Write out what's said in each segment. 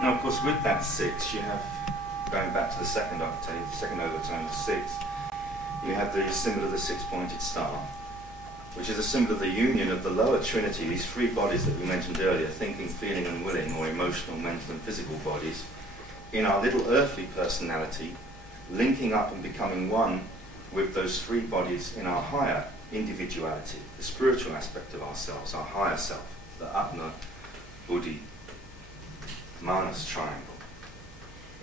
Now, of course, with that 6, you have, going back to the second octave, the second overtone of 6, you have the symbol of the 6-pointed star, which is a symbol of the union of the lower trinity, these 3 bodies that we mentioned earlier, thinking, feeling and willing, or emotional, mental and physical bodies, in our little earthly personality, linking up and becoming one with those 3 bodies in our higher individuality, the spiritual aspect of ourselves, our higher self, the Atma, Buddhi, Manas triangle.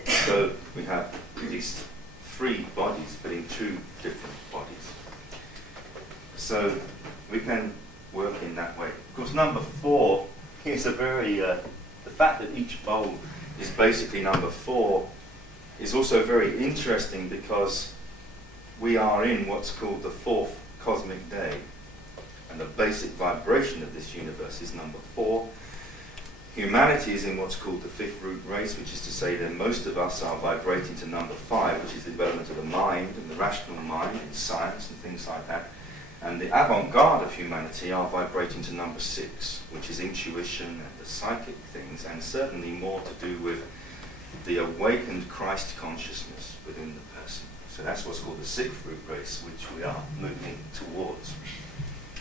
So we have these 3 bodies, but in 2 different bodies. So we can work in that way. Of course, number 4 is a very, the fact that each bowl is basically number 4 is also very interesting, because we are in what's called the 4th cosmic day. And the basic vibration of this universe is number 4. Humanity is in what's called the 5th root race, which is to say that most of us are vibrating to number 5, which is the development of the mind and the rational mind and science and things like that. And the avant-garde of humanity are vibrating to number 6, which is intuition and the psychic things, and certainly more to do with the awakened Christ consciousness within the person. So that's what's called the 6th root race, which we are moving towards.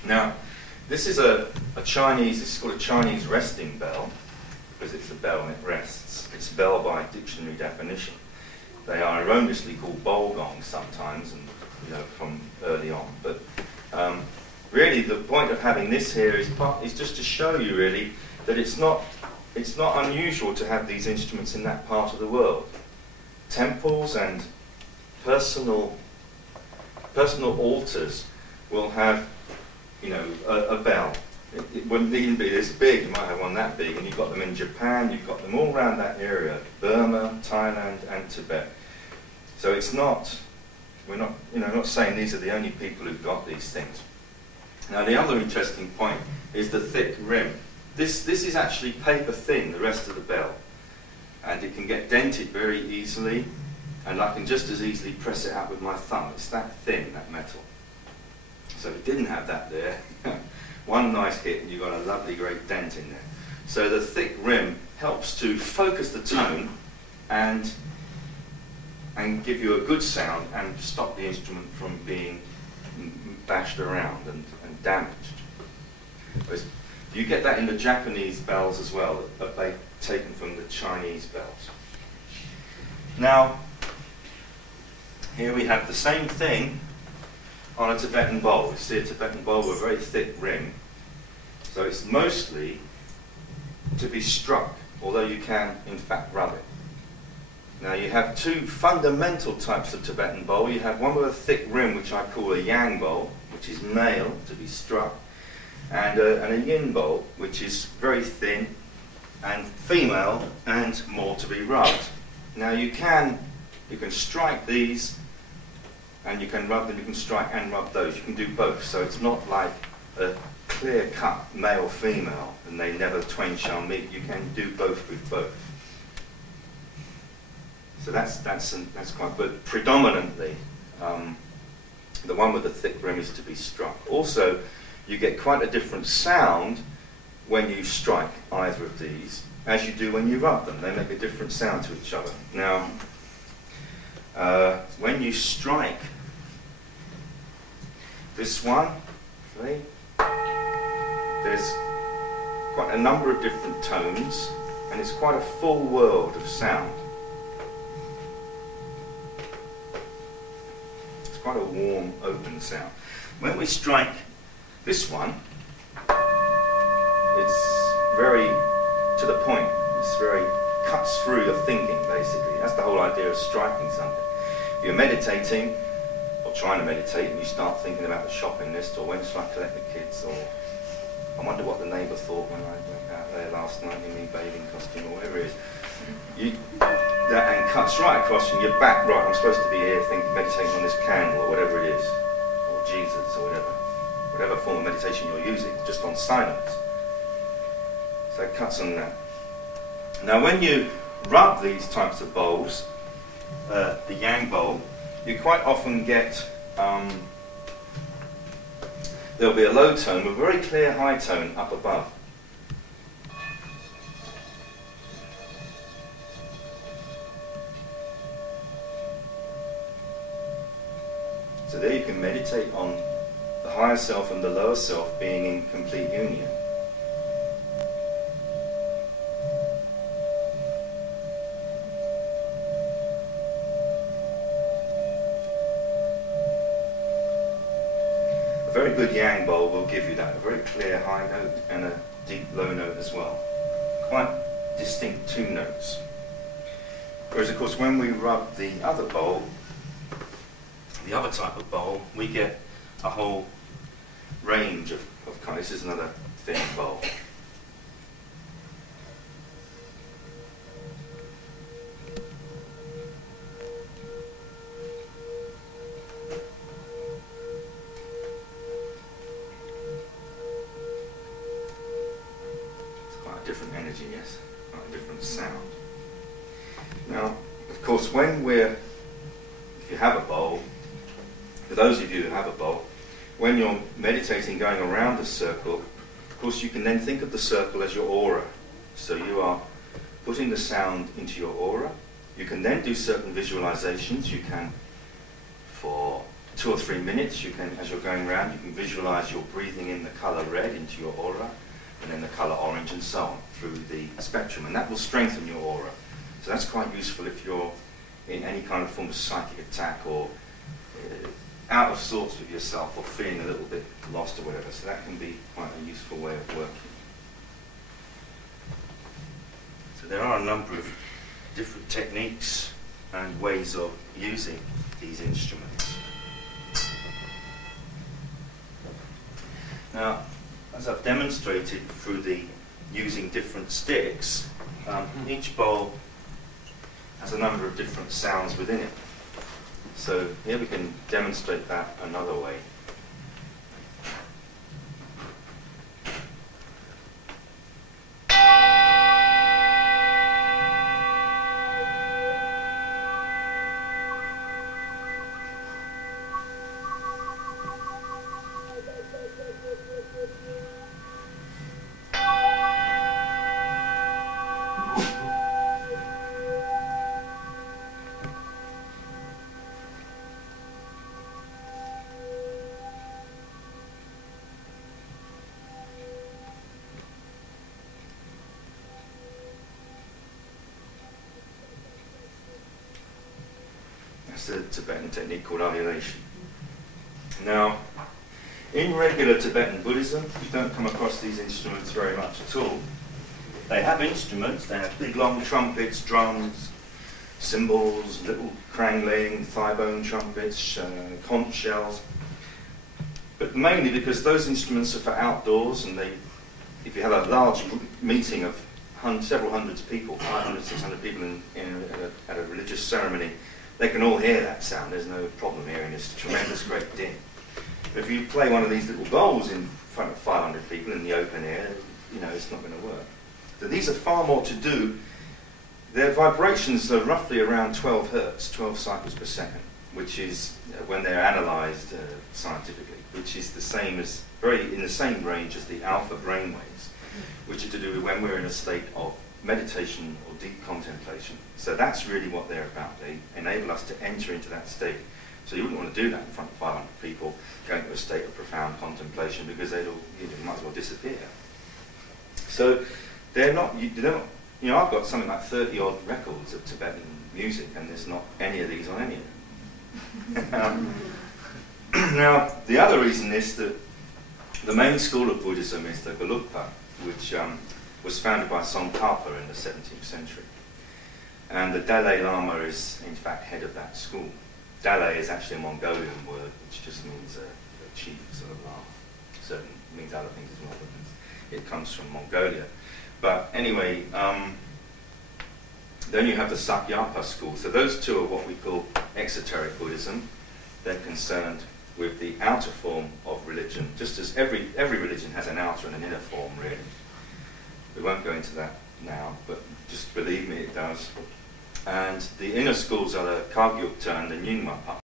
Now, this is a Chinese, this is called a Chinese resting bell, because it's a bell and it rests. It's a bell by dictionary definition. They are erroneously called bowl gongs sometimes, and from early on. But really, the point of having this here is just to show you really that it's not unusual to have these instruments in that part of the world. Temples and personal altars will have, a bell. It wouldn't even be this big. You might have one that big, and you've got them in Japan. You've got them all around that area: Burma, Thailand, and Tibet. So it's not. We're not, not saying these are the only people who've got these things. Now, the other interesting point is the thick rim. This is actually paper thin, the rest of the bell, and it can get dented very easily, and I can just as easily press it out with my thumb. It's that thin, that metal. So if it didn't have that there, one nice hit and you've got a lovely great dent in there. So the thick rim helps to focus the tone and give you a good sound and stop the instrument from being bashed around and damaged. You get that in the Japanese bells as well, that they've taken from the Chinese bells. Now, here we have the same thing on a Tibetan bowl. You see a Tibetan bowl with a very thick rim. So it's mostly to be struck, although you can, in fact, rub it. Now you have 2 fundamental types of Tibetan bowl. You have one with a thick rim, which I call a yang bowl, which is male, to be struck, and a yin bowl, which is very thin and female and more to be rubbed. Now you can strike these, and you can rub them. You can strike and rub those. You can do both. So it's not like a clear-cut male-female, and they never twain shall meet. You can do both with both. So that's quite. But predominantly, the one with the thick rim is to be struck. Also, you get quite a different sound when you strike either of these as you do when you rub them. They make a different sound to each other. Now, when you strike this one, see, there's quite a number of different tones, and it's quite a full world of sound. It's quite a warm, open sound. When we strike this one, it's very to the point. It's very cuts through your thinking, basically. That's the whole idea of striking something. If you're meditating, or trying to meditate, and you start thinking about the shopping list, or when shall I collect the kids, or I wonder what the neighbour thought when I went out there last night in my bathing costume, or whatever it is. That cuts right across from your back. Right, I'm supposed to be here meditating on this candle, or whatever it is, or Jesus, or whatever form of meditation you're using, just on silence. So it cuts on that. Now when you rub these types of bowls, the yang bowl, you quite often get, there'll be a low tone with a very clear high tone up above. So there you can meditate on the higher self and the lower self being in complete union. A very good yang bowl will give you that, a very clear high note and a deep low note as well. Quite distinct two notes. Whereas of course when we rub the other bowl, the other type of bowl, we get a whole range of colours. This is another thin bowl. Different energy, yes, quite a different sound. Now, of course, if you have a bowl, for those of you who have a bowl, when you're meditating going around a circle, of course you can then think of the circle as your aura. So you are putting the sound into your aura. You can then do certain visualizations. You can, for 2 or 3 minutes, you can, as you're going around, you can visualize you're breathing in the color red into your aura, and then the colour orange and so on through the spectrum, and that will strengthen your aura. So that's quite useful if you're in any kind of form of psychic attack or out of sorts with yourself or feeling a little bit lost or whatever. So that can be quite a useful way of working. So there are a number of different techniques and ways of using these instruments. Now, as I've demonstrated through the using different sticks, each bowl has a number of different sounds within it. So here we can demonstrate that another way. It's a Tibetan technique called annihilation. Now, in regular Tibetan Buddhism, you don't come across these instruments very much at all. They have instruments, they have big long trumpets, drums, cymbals, little krangling, thigh bone trumpets, conch shells. But mainly because those instruments are for outdoors, and if you have a large meeting of several hundreds of people, 500, 600 people at a religious ceremony, they can all hear that sound. There's no problem hearing this tremendous great din. But if you play one of these little bowls in front of 500 people in the open air, it's not going to work. So these are far more to do. Their vibrations are roughly around 12 hertz, 12 cycles per second, which is, when they're analysed scientifically, which is the same as, in the same range as the alpha brainwaves, which are to do with when we're in a state of meditation or deep contemplation. So that's really what they're about. They enable us to enter into that state. So you wouldn't want to do that in front of 500 people, going to a state of profound contemplation, because they might as well disappear. So they're not, I've got something like 30 odd records of Tibetan music, and there's not any of these on any of them. Now, the other reason is that the main school of Buddhism is the Gelugpa, which was founded by Tsongkhapa in the 17th century. And the Dalai Lama is, in fact, head of that school. Dalai is actually a Mongolian word, which just means a chief sort of lama. So it means other things as well, but it comes from Mongolia. But anyway, then you have the Sakyapa school. So those two are what we call exoteric Buddhism. They're concerned with the outer form of religion, just as every religion has an outer and an inner form, really. We won't go into that now, but just believe me, it does. And the inner schools are the Kagyupta and the Nyingmapa.